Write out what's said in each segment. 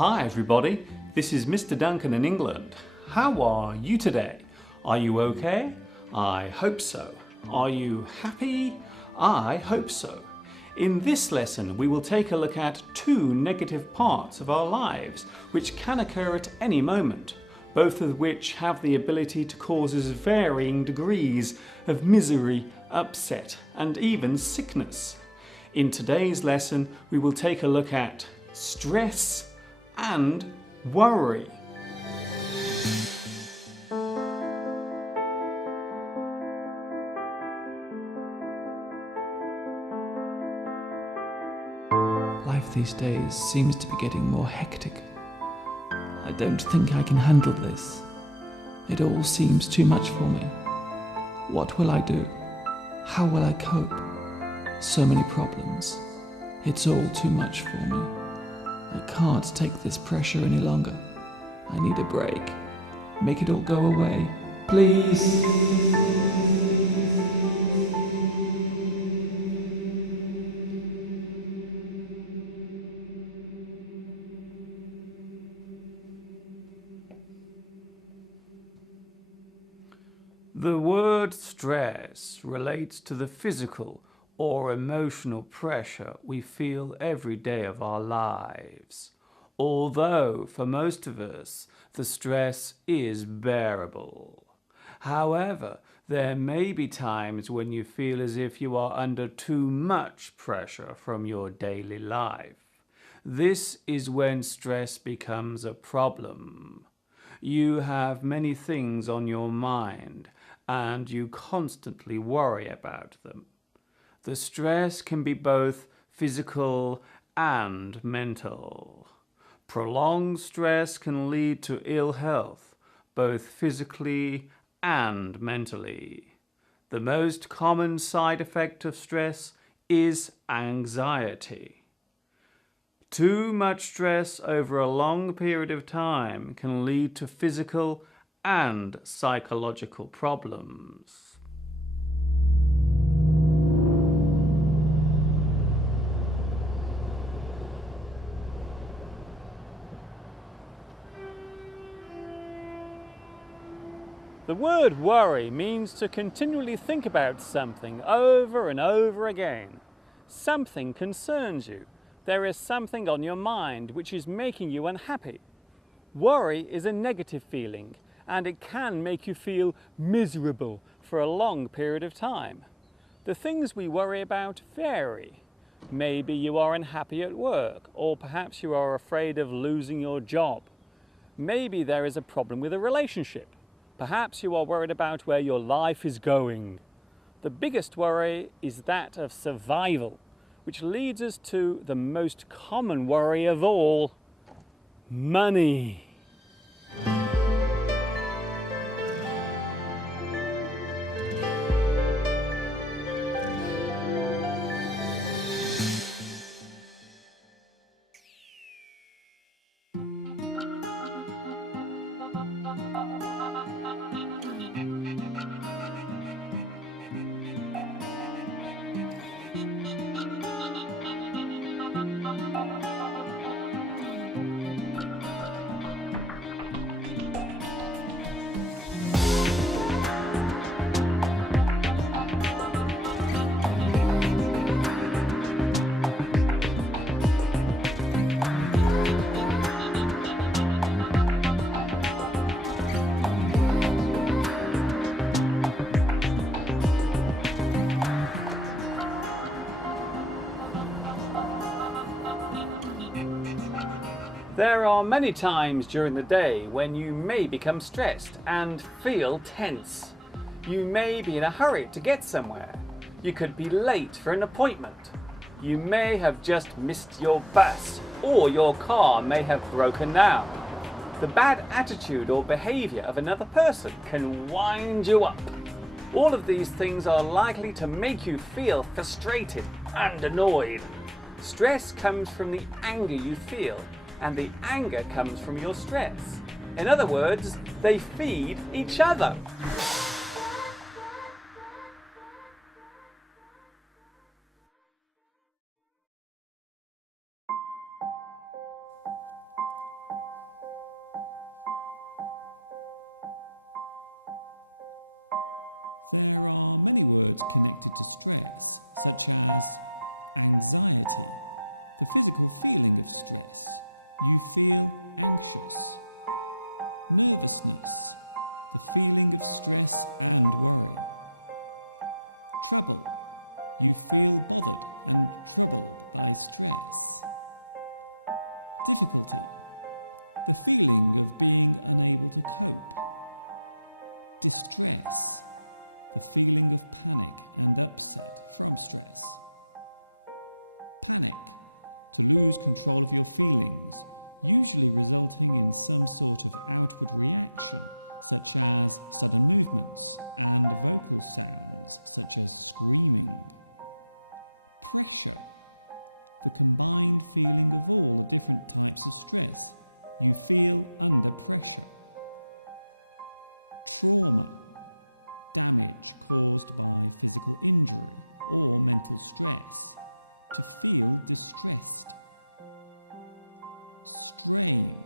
Hi everybody, this is Mr. Duncan in England. How are you today? Are you okay? I hope so. Are you happy? I hope so. In this lesson we will take a look at two negative parts of our lives which can occur at any moment, both of which have the ability to cause us varying degrees of misery, upset and even sickness. In today's lesson we will take a look at stress and worry. Life these days seems to be getting more hectic. I don't think I can handle this. It all seems too much for me. What will I do? How will I cope? So many problems. It's all too much for me. I can't take this pressure any longer. I need a break. Make it all go away. Please. The word stress relates to the physical or emotional pressure we feel every day of our lives. Although for most of us the stress is bearable. However, there may be times when you feel as if you are under too much pressure from your daily life. This is when stress becomes a problem. You have many things on your mind and you constantly worry about them. The stress can be both physical and mental. Prolonged stress can lead to ill health, both physically and mentally. The most common side effect of stress is anxiety. Too much stress over a long period of time can lead to physical and psychological problems. The word worry means to continually think about something over and over again. Something concerns you. There is something on your mind which is making you unhappy. Worry is a negative feeling and it can make you feel miserable for a long period of time. The things we worry about vary. Maybe you are unhappy at work, or perhaps you are afraid of losing your job. Maybe there is a problem with a relationship. Perhaps you are worried about where your life is going. The biggest worry is that of survival, which leads us to the most common worry of all: money. There are many times during the day when you may become stressed and feel tense. You may be in a hurry to get somewhere. You could be late for an appointment. You may have just missed your bus, or your car may have broken down. The bad attitude or behavior of another person can wind you up. All of these things are likely to make you feel frustrated and annoyed. Stress comes from the anger you feel, and the anger comes from your stress. In other words, they feed each other. There are many words connected to stress, such as anxiety, the physical feeling of stress. You feel anxious. Nervousness, the feeling of stress and worry. Trouble, you feel bothered and troubled by stress. Difficulty, the feeling of being unable to cope. Distress, the feeling of panic and upset from stress. Panic, to lose control of your feelings, usually resulting in some sort of outward reaction, such as sudden movements and vocal sounds, such as screaming. Pressure, the combined feeling of all the different types of stress. You feel under pressure. Trauma, damage caused by physical injury or mental stress. To feel distressed. Strain,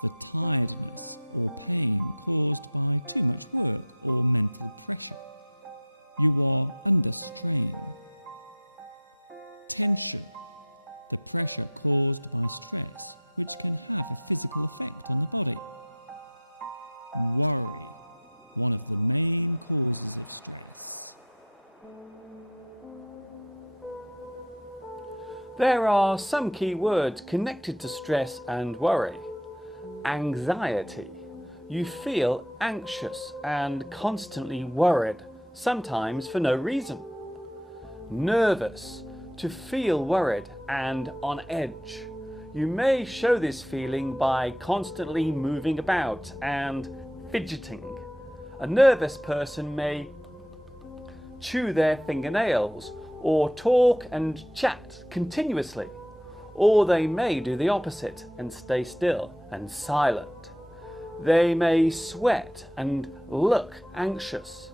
the tiredness or pain caused by too much work or mental pressure. You are under strain. Tension, the pressure caused by stress, which can have a physical effect on the body. Worry, one of the main causes of stress. There are some key words connected to stress and worry. Anxiety. You feel anxious and constantly worried, sometimes for no reason. Nervous. To feel worried and on edge. You may show this feeling by constantly moving about and fidgeting. A nervous person may chew their fingernails or talk and chat continuously, or they may do the opposite and stay still and silent. They may sweat and look anxious.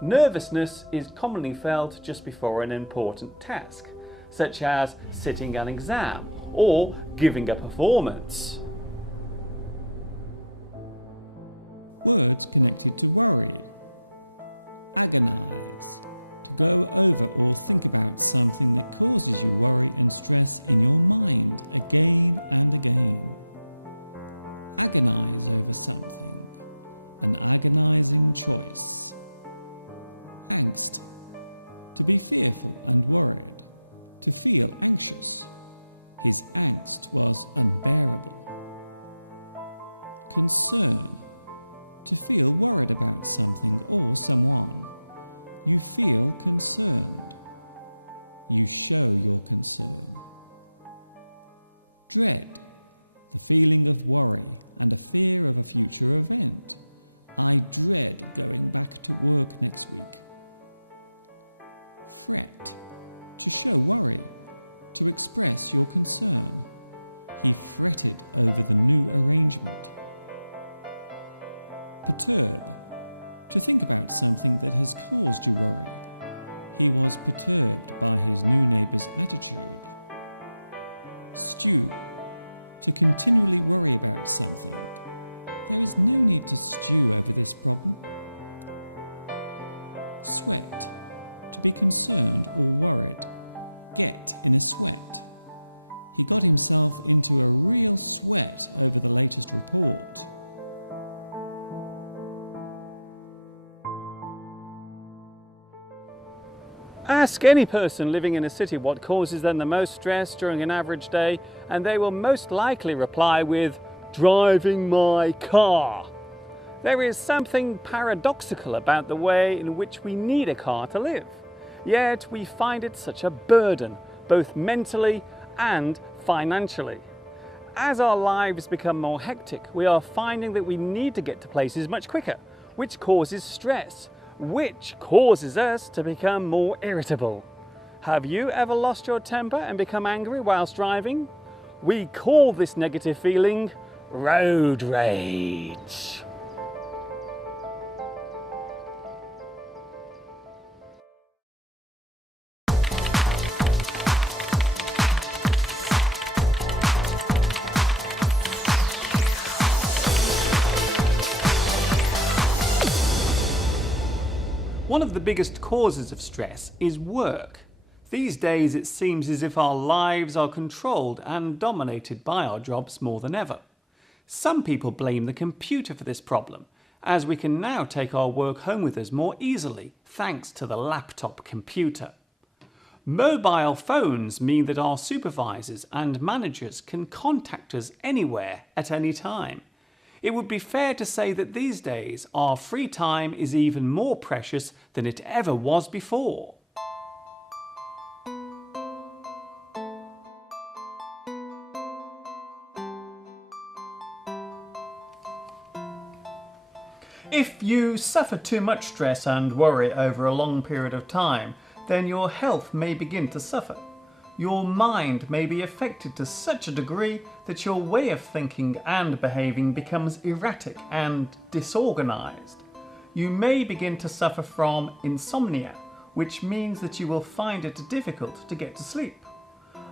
Nervousness is commonly felt just before an important task, such as sitting an exam or giving a performance. Words connected to worry. Agonize, to go over or think about something that causes you worry and stress in your mind again and again. Agonize over something, an agonizing choice. Angst, to be fearful and worried, to feel anxious. His angst was unbearable. Concern, to feel worried about something or someone. You feel concerned. You show your concern. Dread, the feeling of worry and a fear of a future event. I dread going back to work next week. Fret, to show worry, to express your concern. He fretted over the new arrangement. Perturb, to think about something that has caused you worry. He was perturbed by his new neighbour's attitude. Stew, to continually worry about something. There is no need to stew over this problem. Sweat, to be concerned or worried. Get in a sweat. He got himself into a real sweat over the latest report. Ask any person living in a city what causes them the most stress during an average day, and they will most likely reply with, driving my car. There is something paradoxical about the way in which we need a car to live, yet we find it such a burden, both mentally and financially. As our lives become more hectic, we are finding that we need to get to places much quicker, which causes stress, which causes us to become more irritable. Have you ever lost your temper and become angry whilst driving? We call this negative feeling road rage. One of the biggest causes of stress is work. These days it seems as if our lives are controlled and dominated by our jobs more than ever. Some people blame the computer for this problem, as we can now take our work home with us more easily thanks to the laptop computer. Mobile phones mean that our supervisors and managers can contact us anywhere at any time. It would be fair to say that these days our free time is even more precious than it ever was before. If you suffer too much stress and worry over a long period of time, then your health may begin to suffer. Your mind may be affected to such a degree that your way of thinking and behaving becomes erratic and disorganized. You may begin to suffer from insomnia, which means that you will find it difficult to get to sleep.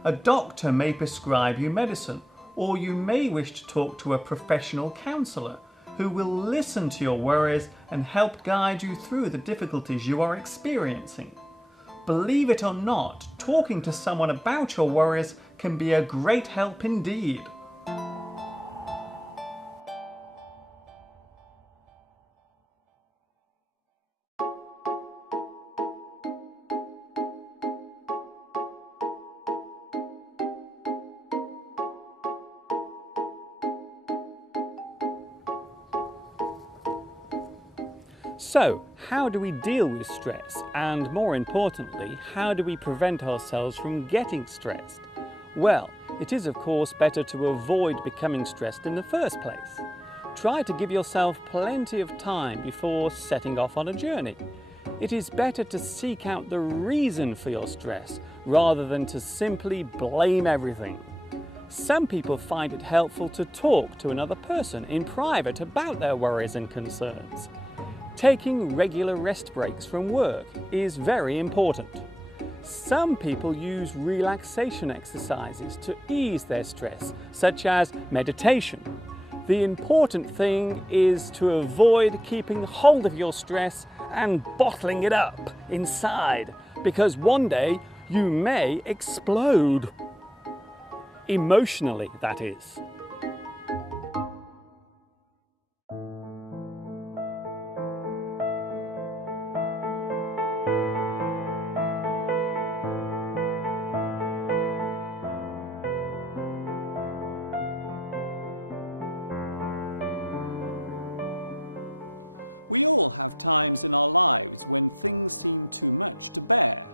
A doctor may prescribe you medicine, or you may wish to talk to a professional counselor who will listen to your worries and help guide you through the difficulties you are experiencing. Believe it or not, talking to someone about your worries can be a great help indeed. So, how do we deal with stress? And more importantly, how do we prevent ourselves from getting stressed? Well, it is of course better to avoid becoming stressed in the first place. Try to give yourself plenty of time before setting off on a journey. It is better to seek out the reason for your stress rather than to simply blame everything. Some people find it helpful to talk to another person in private about their worries and concerns. Taking regular rest breaks from work is very important. Some people use relaxation exercises to ease their stress, such as meditation. The important thing is to avoid keeping hold of your stress and bottling it up inside, because one day you may explode. Emotionally, that is. We all have times in our lives when things seem too much to bear.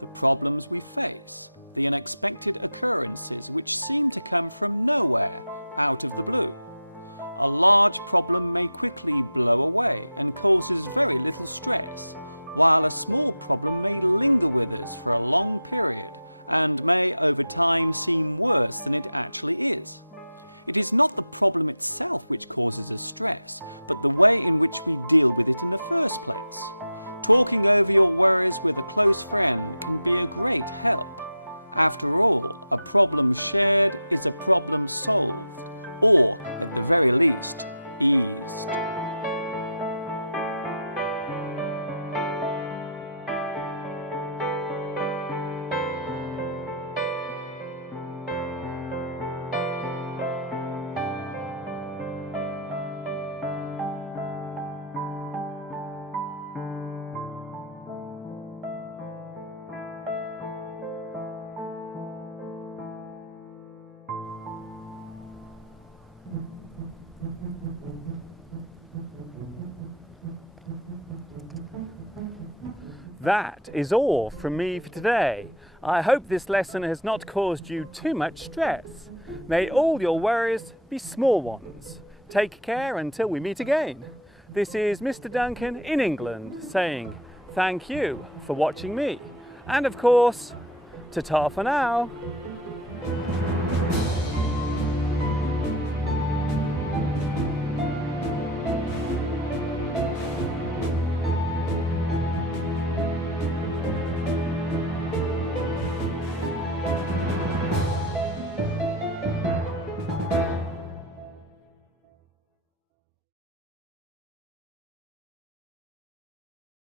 The problems we face, the unexpected occurrences which seem to come from nowhere, out of the blue. A large problem may quickly blow away and causes very little stress, while a small problem may linger with us for a long period and may over time seem worse than it actually is. It is not the problem itself which causes us stress, but the way in which we deal with it in the first place. Talking over your worries with a close friend can be a great help. After all, a problem shared is a problem solved, or at the very least, eased. That is all from me for today. I hope this lesson has not caused you too much stress. May all your worries be small ones. Take care until we meet again. This is Mr. Duncan in England saying thank you for watching me. And of course, ta-ta for now.